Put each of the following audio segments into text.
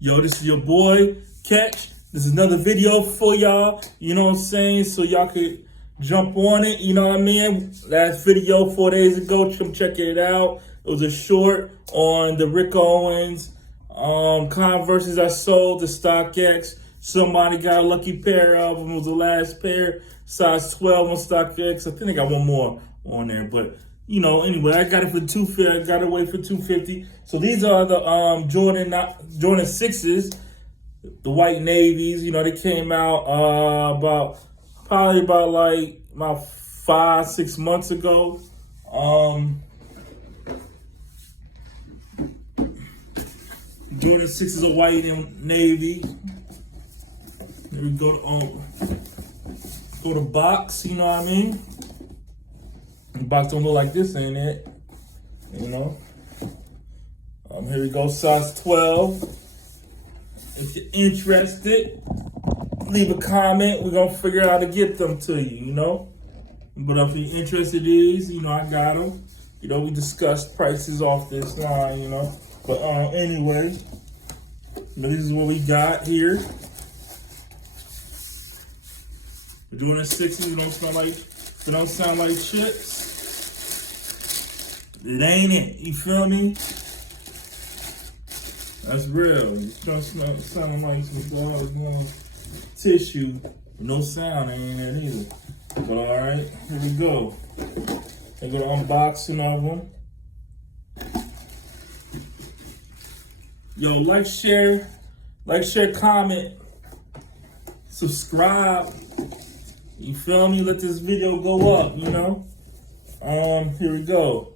Yo, this is your boy, Catch. This is another video for y'all, you know what I'm saying? So y'all could jump on it, you know what I mean? Last video 4 days ago, come check it out. It was a short on the Rick Owens Converses I sold to StockX. Somebody got a lucky pair of them. It was the last pair, size 12 on StockX. I think I got one more on there, but you know, anyway, I got it for $250. I got it away for $250. So these are the Jordan 6s, the white navies. You know, they came out probably about 5-6 months ago. Jordan 6s are white and navy. Here we go to box. You know what I mean? The box don't look like this, ain't it? You know. Here we go, size 12. If you're interested, leave a comment. We're gonna figure out how to get them to you, you know. But if you're interested in these, you know, I got them. You know, we discussed prices off this line, you know. But anyway, you know, this is what we got here. We're doing the 6s. They don't sound like chips. It ain't it. You feel me? That's real. You sounding like some doggone tissue. No sound ain't it either. But alright, here we go. I got an unboxing of them. Yo, like, share, comment, subscribe. You feel me? Let this video go up, you know? Here we go.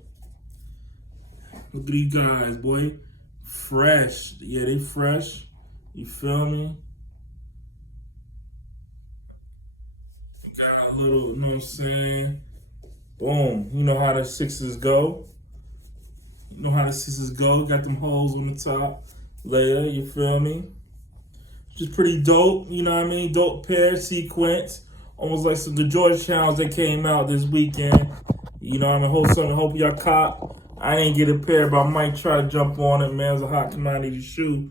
Look at these guys, boy. Fresh. Yeah, they fresh. You feel me? Got a little, you know what I'm saying? Boom. You know how the 6s go. You know how the 6s go. Got them holes on the top layer, you feel me? Just pretty dope, you know what I mean? Dope pair, sequence. Almost like some of the Georgetowns that came out this weekend. You know what I mean? Hope y'all cop. I didn't get a pair, but I might try to jump on it, man. It's a hot commodity shoe.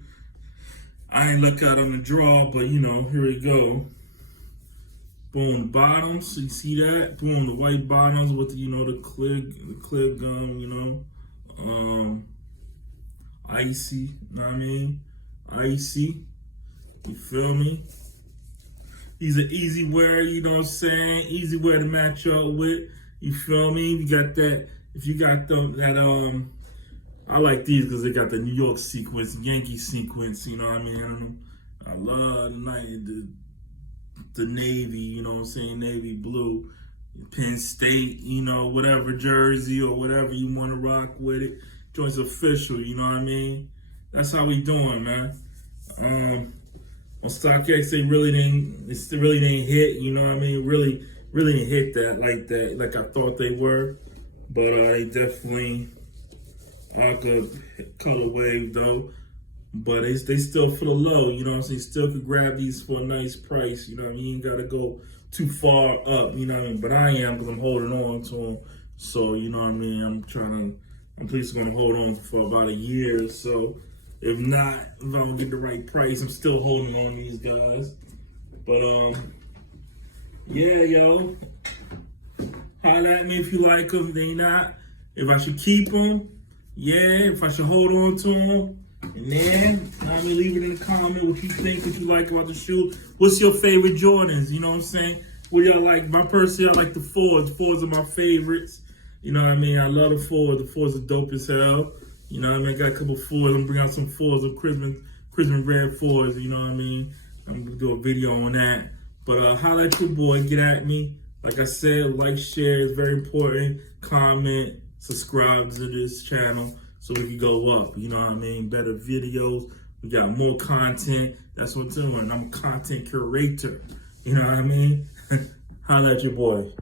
I ain't look out on the draw, but you know, here we go. Boom, the bottoms. So you see that? Boom, the white bottoms with the, you know, the clear gum, you know. Icy, you know what I mean? Icy. You feel me? These are easy wear, you know what I'm saying? Easy wear to match up with. You feel me? You got that. If you got I like these because they got the New York sequence, Yankee sequence. You know what I mean? I love the navy. You know what I'm saying? Navy blue, Penn State. You know, whatever jersey or whatever you want to rock with it. Joint's official. You know what I mean? That's how we doing, man. On StockX, they really didn't hit. You know what I mean? Really didn't hit that like I thought they were. But they definitely could color wave though. But they still for the low, you know what I'm saying? Still could grab these for a nice price, you know what I mean? You ain't gotta go too far up, you know what I mean? But I am, because I'm holding on to them. So, you know what I mean? I'm at least gonna hold on for about a year or so. If I don't get the right price, I'm still holding on to these guys. But yeah, yo. Holler at me if you like them, they not. If I should keep them, yeah. If I should hold on to them. And then, leave it in the comment what you think, what you like about the shoe. What's your favorite Jordans? You know what I'm saying? What y'all like? My personally, I like the 4s. 4s are my favorites. You know what I mean? I love the 4s. The 4s are dope as hell. You know what I mean? I got a couple 4s. I'm gonna bring out some 4s, some Christmas red 4s. You know what I mean? I'm gonna do a video on that. But holler at your boy. Get at me. Like I said, like, share is very important. Comment, subscribe to this channel so we can go up. You know what I mean? Better videos. We got more content. That's what I'm doing. I'm a content curator. You know what I mean? Holla at your boy.